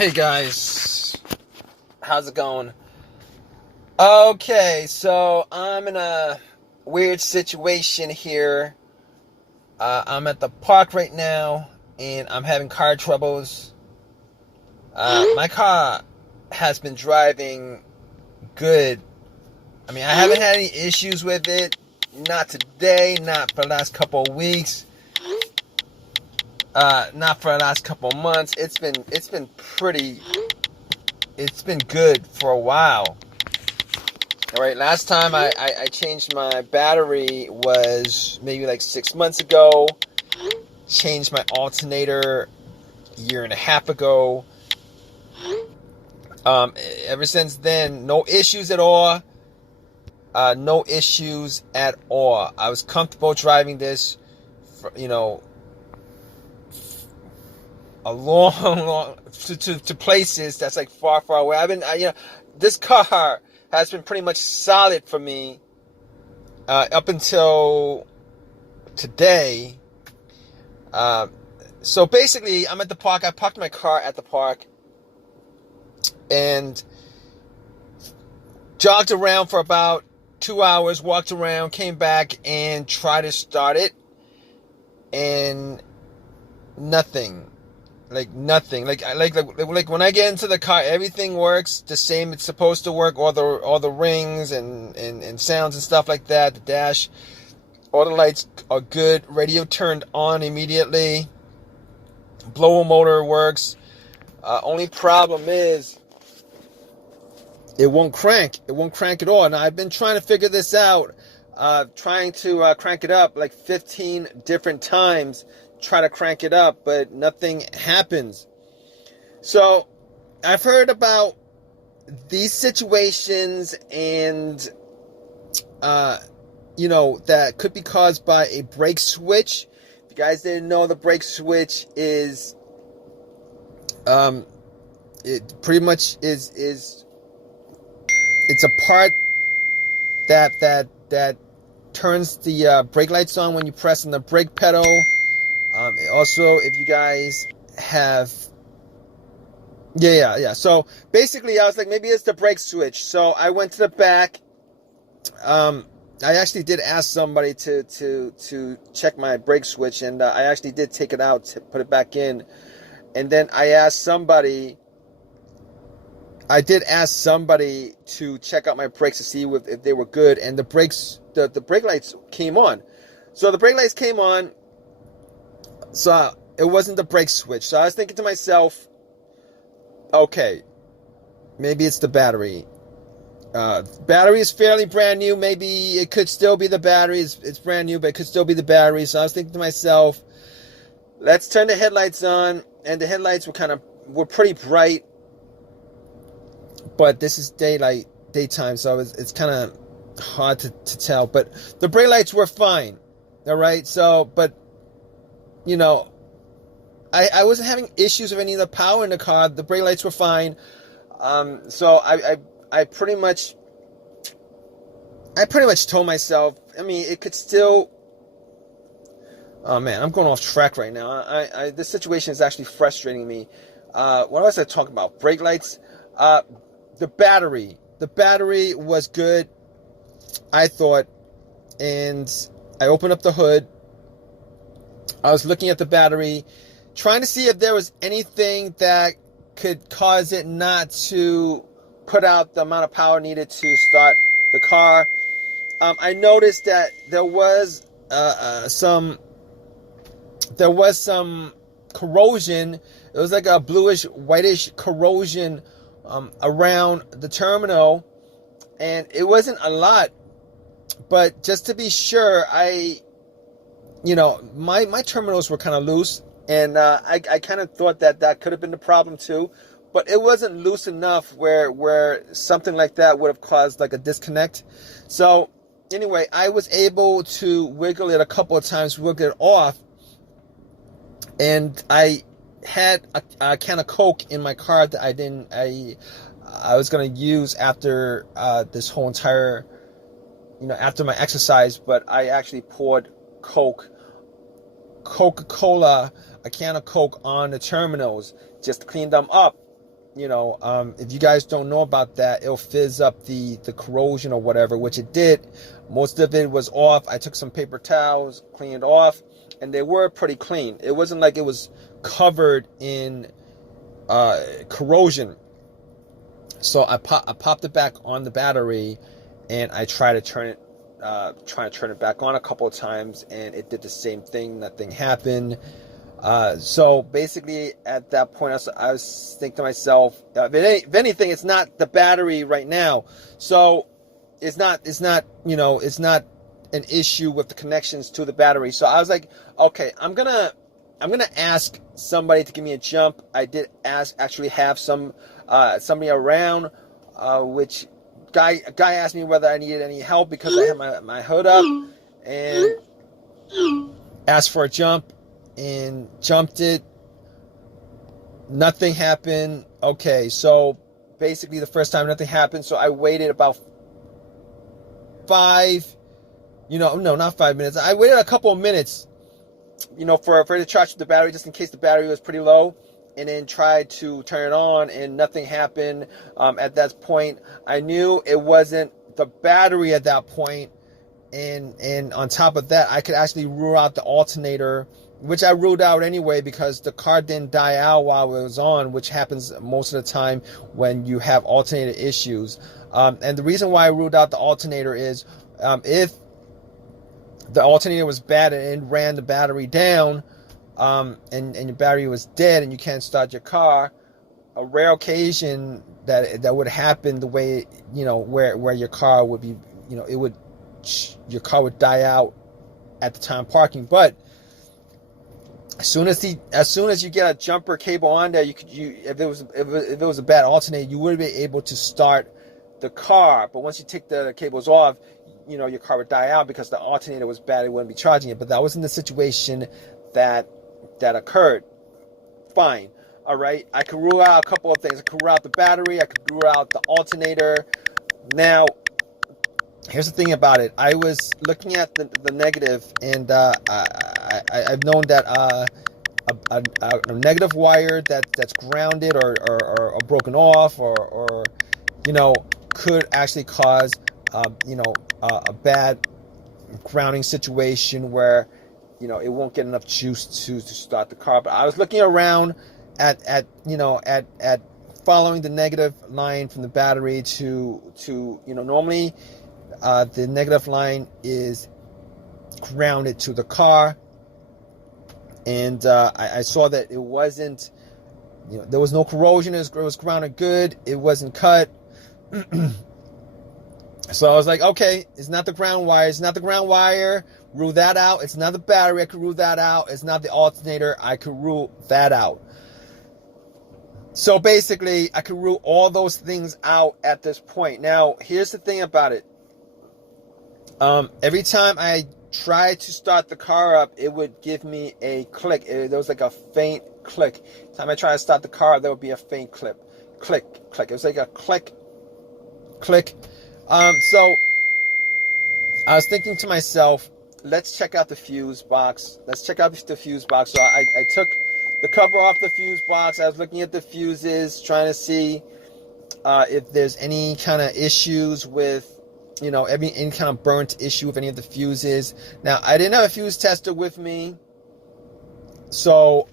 Hey guys, how's it going? Okay, so I'm in a weird situation here. I'm at the park right now and I'm having car troubles. My car has been driving good. I mean, I haven't had any issues with it. Not today, not for the last couple of weeks. Not for the last couple of months. It's been good for a while. All right, last time I changed my battery was maybe like 6 months ago. Changed my alternator a year and a half ago. Ever since then, no issues at all. No issues at all. I was comfortable driving this, for, a long to places that's like far away. This car has been pretty much solid for me up until today. So basically, I'm at the park. I parked my car at the park and jogged around for about 2 hours, walked around, came back and tried to start it, and nothing. Like nothing. Like when I get into the car, everything works the same it's supposed to work. All the rings and sounds and stuff like that. The dash, all the lights are good. Radio turned on immediately. Blower motor works. Only problem is it won't crank. It won't crank at all. Now I've been trying to figure this out. Trying to crank it up like 15 different times. Try to crank it up, but nothing happens. So I've heard about these situations and that could be caused by a brake switch. If you guys didn't know, the brake switch is it pretty much is it's a part that turns the brake lights on when you press on the brake pedal. Also, if you guys have, yeah. So basically, I was like, maybe it's the brake switch. So I went to the back. I actually did ask somebody to check my brake switch, and I actually did take it out to put it back in. And then I did ask somebody to check out my brakes to see if they were good, and the brake lights came on. So the brake lights came on. So it wasn't the brake switch. So I was thinking to myself, okay, maybe it's the battery. Battery is fairly brand new. Maybe it could still be the battery. It's brand new, but it could still be the battery. So I was thinking to myself, let's turn the headlights on. And the headlights were pretty bright. But this is daytime, so it's kind of hard to tell. But the brake lights were fine. All right. So, but I wasn't having issues with any of the power in the car. The brake lights were fine. So I pretty much told myself, I mean, it could still. Oh man, I'm going off track right now. This situation is actually frustrating me. What was I talking about? Brake lights. The battery was good, I thought, and I opened up the hood. I was looking at the battery, trying to see if there was anything that could cause it not to put out the amount of power needed to start the car. I noticed that there was some corrosion. It was like a bluish, whitish corrosion around the terminal, and it wasn't a lot. But just to be sure, my terminals were kind of loose, and I kind of thought that could have been the problem too, but it wasn't loose enough where something like that would have caused like a disconnect. So anyway, I was able to wiggle it a couple of times, wiggle it off, and I had a can of Coke in my car that I was going to use after this whole entire, after my exercise, but I actually poured Coca-Cola, a can of Coke on the terminals, just to clean them up. if you guys don't know about that, it'll fizz up the corrosion or whatever, which it did. Most of it was off. I took some paper towels, cleaned off, and they were pretty clean. It wasn't like it was covered in corrosion. So I popped it back on the battery, and I tried to turn it back on a couple of times, and it did the same thing. Nothing happened. So basically, at that point, I was thinking to myself, if anything, it's not the battery right now. So it's not an issue with the connections to the battery. So I was like, okay, I'm gonna ask somebody to give me a jump. I did actually have somebody around, which guy asked me whether I needed any help because I had my hood up, and asked for a jump. And jumped it. Nothing happened. Okay, so basically the first time nothing happened. So I waited about not 5 minutes. I waited a couple of minutes, for it to charge the battery, just in case the battery was pretty low, and then tried to turn it on, and nothing happened. At that point, I knew it wasn't the battery at that point, and on top of that, I could actually rule out the alternator, which I ruled out anyway because the car didn't die out while it was on, which happens most of the time when you have alternator issues. And the reason why I ruled out the alternator is if the alternator was bad and it ran the battery down, and your battery was dead and you can't start your car, a rare occasion that would happen the way, where your car would be, your car would die out at the time parking. But as soon as you get a jumper cable on there, if it was a bad alternator, you would be able to start the car. But once you take the cables off, your car would die out because the alternator was bad. It wouldn't be charging it. But that wasn't the situation that occurred. Fine. All right. I could rule out a couple of things. I could rule out the battery. I could rule out the alternator. Now, here's the thing about it. I was looking at the negative, and I've known that a negative wire that's grounded or broken off or could actually cause a bad grounding situation where it won't get enough juice to start the car. But I was looking around at following the negative line from the battery to normally the negative line is grounded to the car, and I saw that it wasn't, there was no corrosion. It was grounded good. It wasn't cut. So I was like, okay, it's not the ground wire. It's not the ground wire. Rule that out. It's not the battery. I could rule that out. It's not the alternator. I could rule that out. So basically, I could rule all those things out at this point. Now, here's the thing about it. Every time I tried to start the car up, it would give me a click. There was like a faint click. Every time I tried to start the car, there would be a faint click. It was like a click. So I was thinking to myself, let's check out the fuse box. So I took the cover off the fuse box. I was looking at the fuses, trying to see if there's any kind of issues with, any kind of burnt issue with any of the fuses. Now, I didn't have a fuse tester with me, so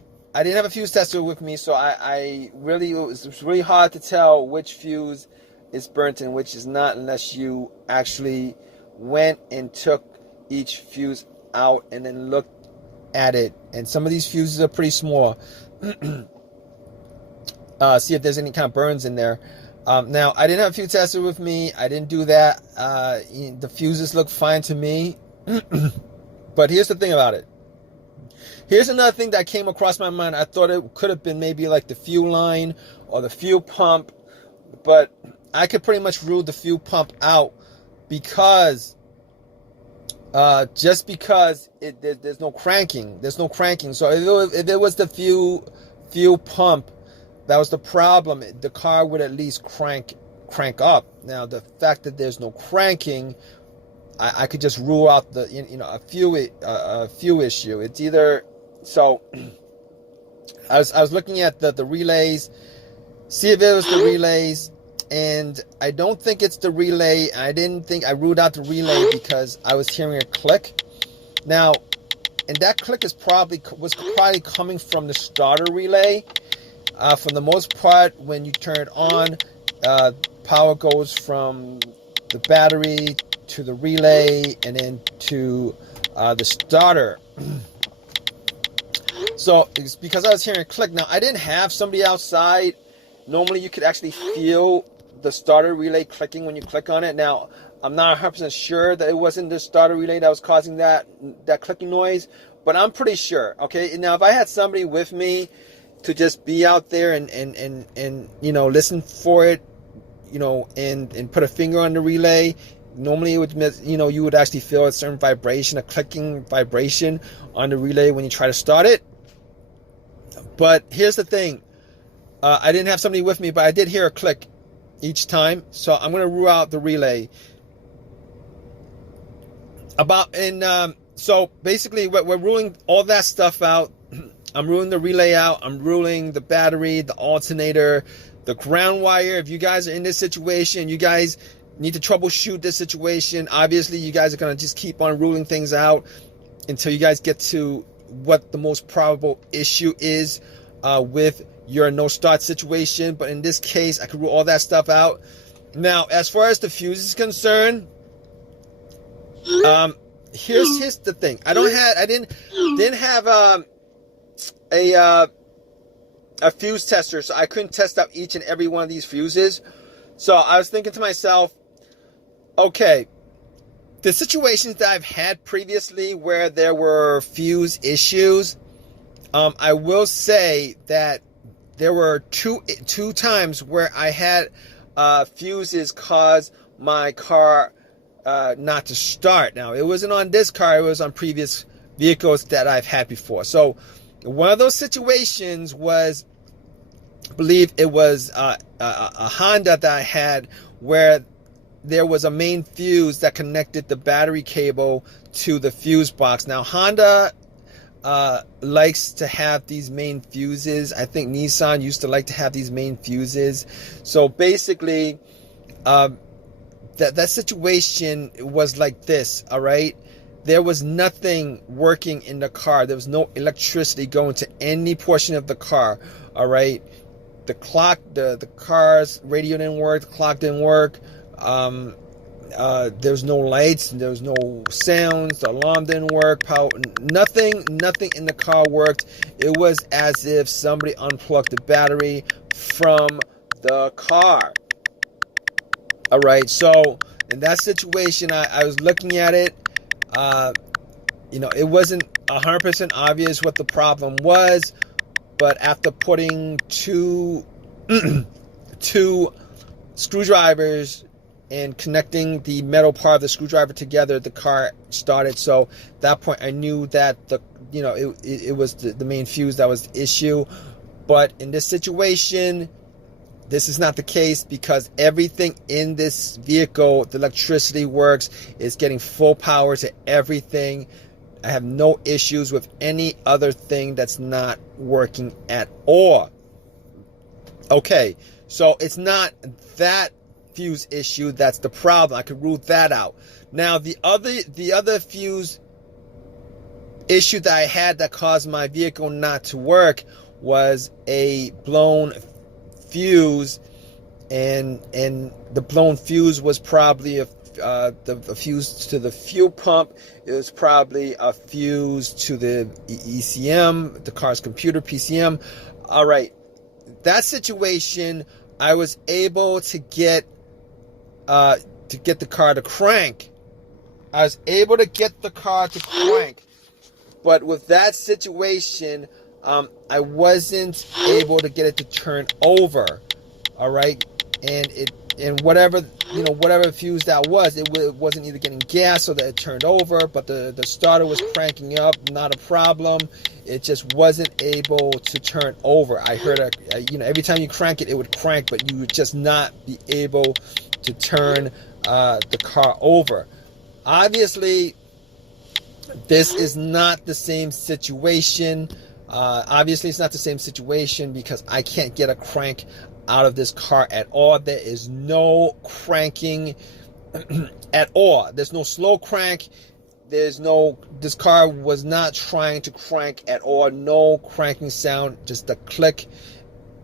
I really, it was really hard to tell which fuse is burnt and which is not, unless you actually went and took each fuse out and then looked at it. And some of these fuses are pretty small. See if there's any kind of burns in there. Now, I didn't have a fuse tester with me. I didn't do that. The fuses look fine to me. But here's the thing about it. Here's another thing that came across my mind. I thought it could have been maybe like the fuel line or the fuel pump, but I could pretty much rule the fuel pump out because just because there's no cranking. So if it was the fuel pump that was the problem, the car would at least crank up. Now, the fact that there's no cranking, I could just rule out the a fuel issue. It's either, so I was looking at the relays, see if it was the relays. And I don't think it's the relay. I ruled out the relay because I was hearing a click. Now, and that click was probably coming from the starter relay. For the most part, when you turn it on, power goes from the battery to the relay and then to the starter. So it's because I was hearing a click. Now, I didn't have somebody outside. Normally, you could actually feel the starter relay clicking when you click on it. Now, I'm not 100% sure that it wasn't the starter relay that was causing that clicking noise, but I'm pretty sure. Okay, now if I had somebody with me to just be out there and you know, listen for it, you know, and put a finger on the relay, normally it would, you know, you would actually feel a certain vibration, a clicking vibration on the relay when you try to start it. But here's the thing. I didn't have somebody with me, but I did hear a click each time. So I'm going to rule out the relay. So basically we're ruling all that stuff out. I'm ruling the relay out. I'm ruling the battery, the alternator, the ground wire. If you guys are in this situation, you guys need to troubleshoot this situation. Obviously, you guys are going to just keep on ruling things out until you guys get to what the most probable issue is with your no start situation. But in this case, I could rule all that stuff out. Now, as far as the fuse is concerned, here's the thing. I didn't have a fuse tester, so I couldn't test out each and every one of these fuses. So I was thinking to myself, okay, the situations that I've had previously where there were fuse issues, I will say that there were two times where I had fuses cause my car not to start. Now, it wasn't on this car, it was on previous vehicles that I've had before. So one of those situations was, I believe it was a Honda that I had, where there was a main fuse that connected the battery cable to the fuse box. Now, Honda likes to have these main fuses. I think Nissan used to like to have these main fuses. So basically, that situation was like this, all right? There was nothing working in the car. There was no electricity going to any portion of the car, all right? The clock, the car's radio didn't work, the clock didn't work. There was no lights, there was no sounds, the alarm didn't work, power, nothing in the car worked. It was as if somebody unplugged the battery from the car. All right, so in that situation, I was looking at it. You know, it wasn't 100% obvious what the problem was, but after putting two screwdrivers and connecting the metal part of the screwdriver together, the car started. So at that point, I knew that it was the main fuse that was the issue. But in this situation, this is not the case, because everything in this vehicle, the electricity works. It's getting full power to everything. I have no issues with any other thing that's not working at all. Okay, so it's not that fuse issue that's the problem. I could rule that out. Now, the other fuse issue that I had that caused my vehicle not to work was a blown fuse, and the blown fuse was probably the fuse to the fuel pump. It was probably a fuse to the ECM, the car's computer, PCM. All right, that situation, I was able to get the car to crank. I was able to get the car to crank, but with that situation, I wasn't able to get it to turn over. All right, and whatever fuse that was, it wasn't either getting gas so that it turned over, but the starter was cranking up, not a problem. It just wasn't able to turn over. I heard every time you crank it, it would crank, but you would just not be able to turn the car over. Obviously, this is not the same situation. Obviously, it's not the same situation because I can't get a crank out of this car at all. There is no cranking at all. There's no slow crank. This car was not trying to crank at all. No cranking sound, just a click.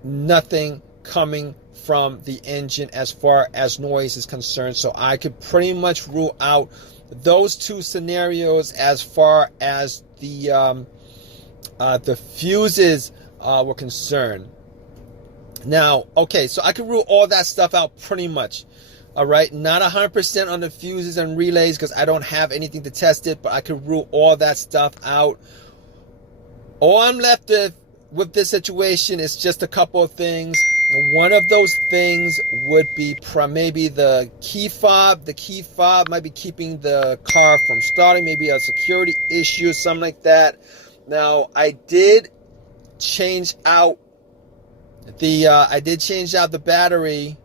Nothing coming from the engine as far as noise is concerned. So I could pretty much rule out those two scenarios as far as the fuses were concerned. Now, okay, so I can rule all that stuff out pretty much. All right, not 100% on the fuses and relays because I don't have anything to test it, but I can rule all that stuff out. All I'm left with this situation is just a couple of things. One of those things would be maybe the key fob. The key fob might be keeping the car from starting, maybe a security issue, something like that. Now, I did change out the battery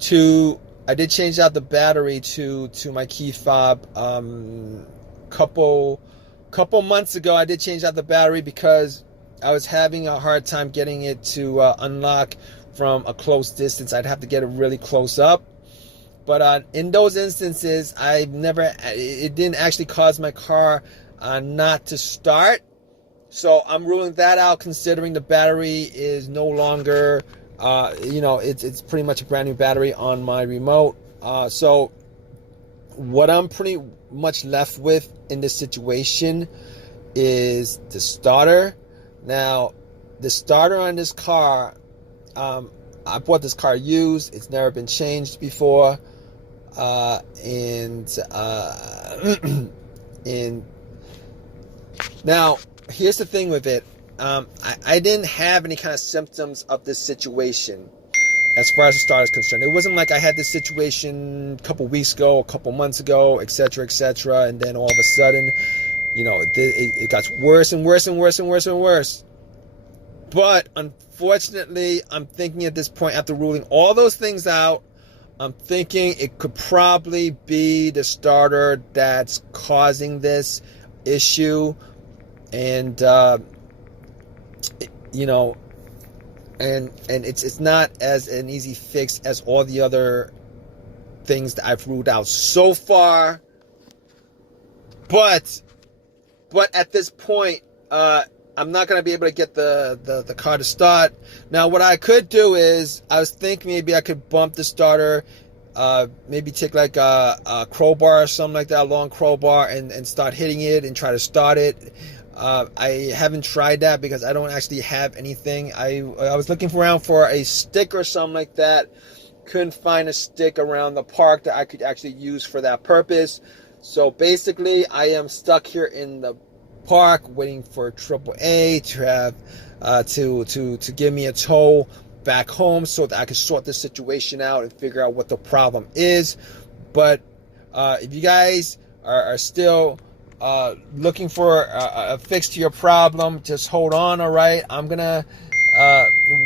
to my key fob couple months ago. I did change out the battery because I was having a hard time getting it to unlock from a close distance. I'd have to get it really close up. But in those instances, it didn't actually cause my car not to start. So I'm ruling that out, considering the battery is no longer, it's pretty much a brand new battery on my remote. So what I'm pretty much left with in this situation is the starter. Now, the starter on this car, I bought this car used. It's never been changed before. And now, here's the thing with it. I didn't have any kind of symptoms of this situation as far as the starter is concerned. It wasn't like I had this situation a couple weeks ago, a couple months ago, etc., and then all of a sudden, it got worse and worse and worse and worse and worse. But unfortunately, I'm thinking at this point, after ruling all those things out, I'm thinking it could probably be the starter that's causing this issue. And and it's not as an easy fix as all the other things that I've ruled out so far. But at this point, I'm not going to be able to get the car to start. Now, what I could do is, I was thinking maybe I could bump the starter, maybe take like a crowbar or something like that, a long crowbar, and start hitting it and try to start it. I haven't tried that because I don't actually have anything. I was looking around for a stick or something like that. Couldn't find a stick around the park that I could actually use for that purpose. So basically, I am stuck here in the park waiting for AAA to have to give me a tow back home so that I can sort this situation out and figure out what the problem is. But if you guys are still looking for a fix to your problem, just hold on. All right, I'm gonna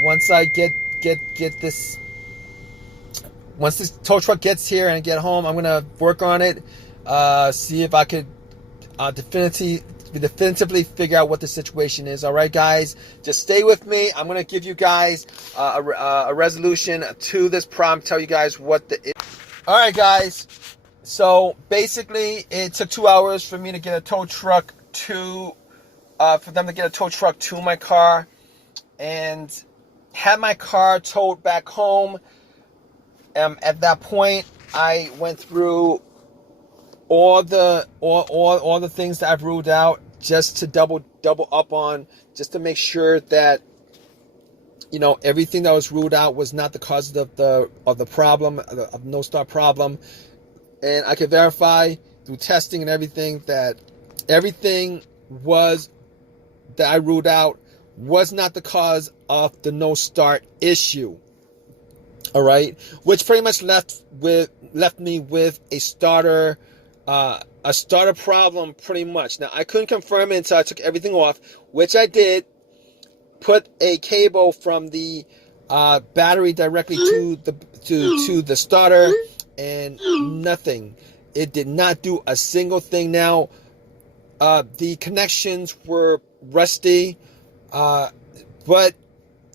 once I get this, once this tow truck gets here and get home, I'm gonna work on it, see if I could definitively figure out what the situation is. All right, guys, just stay with me. I'm gonna give you guys a resolution to this problem, tell you guys what the all right, guys. So basically, it took 2 hours for me to get a tow truck to my car, and had my car towed back home. At that point, I went through all the things that I've ruled out, just to double up on, just to make sure that everything that was ruled out was not the cause of the problem, of no start problem. And I could verify through testing and everything that everything that I ruled out was not the cause of the no start issue. All right, which pretty much left me with a starter problem, pretty much. Now, I couldn't confirm it until I took everything off, which I did. Put a cable from the battery directly to the starter, and nothing. It did not do a single thing. Now, the connections were rusty, but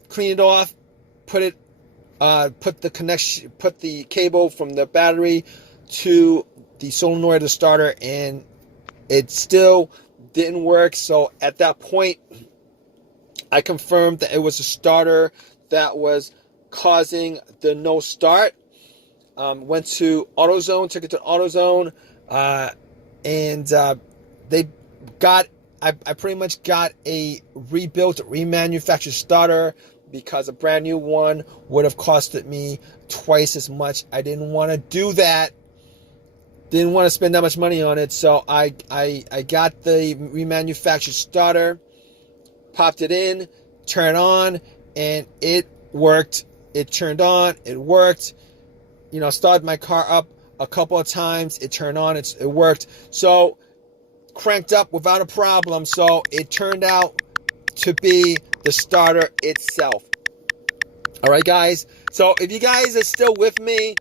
clean it off, put it put the cable from the battery to the solenoid of the starter, and it still didn't work. So at that point, I confirmed that it was a starter that was causing the no start. Went to AutoZone, took it to AutoZone, and they got, I pretty much got a rebuilt, remanufactured starter, because a brand new one would have costed me twice as much. I didn't want to do that. Didn't want to spend that much money on it. So I got the remanufactured starter, popped it in, turned on, and it worked. It turned on, it worked. Started my car up a couple of times. It turned on, it worked. So cranked up without a problem. So it turned out to be the starter itself. All right, guys. So if you guys are still with me,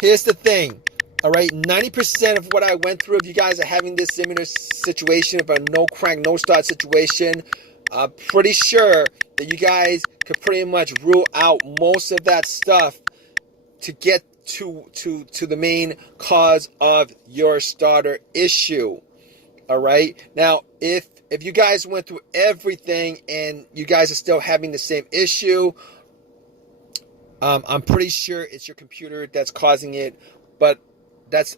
here's the thing. All right, 90% of what I went through, if you guys are having this similar situation of a no crank, no start situation, I'm pretty sure that you guys could pretty much rule out most of that stuff to get to the main cause of your starter issue. All right. Now, if you guys went through everything and you guys are still having the same issue, I'm pretty sure it's your computer that's causing it. But that's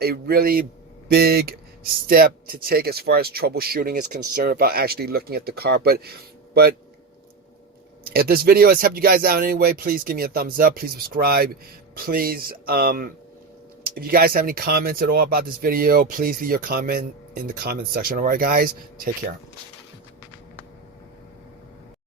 a really big step to take as far as troubleshooting is concerned, about actually looking at the car. But if this video has helped you guys out in any way, please give me a thumbs up. Please subscribe. Please, if you guys have any comments at all about this video, please leave your comment in the comment section. All right, guys, take care.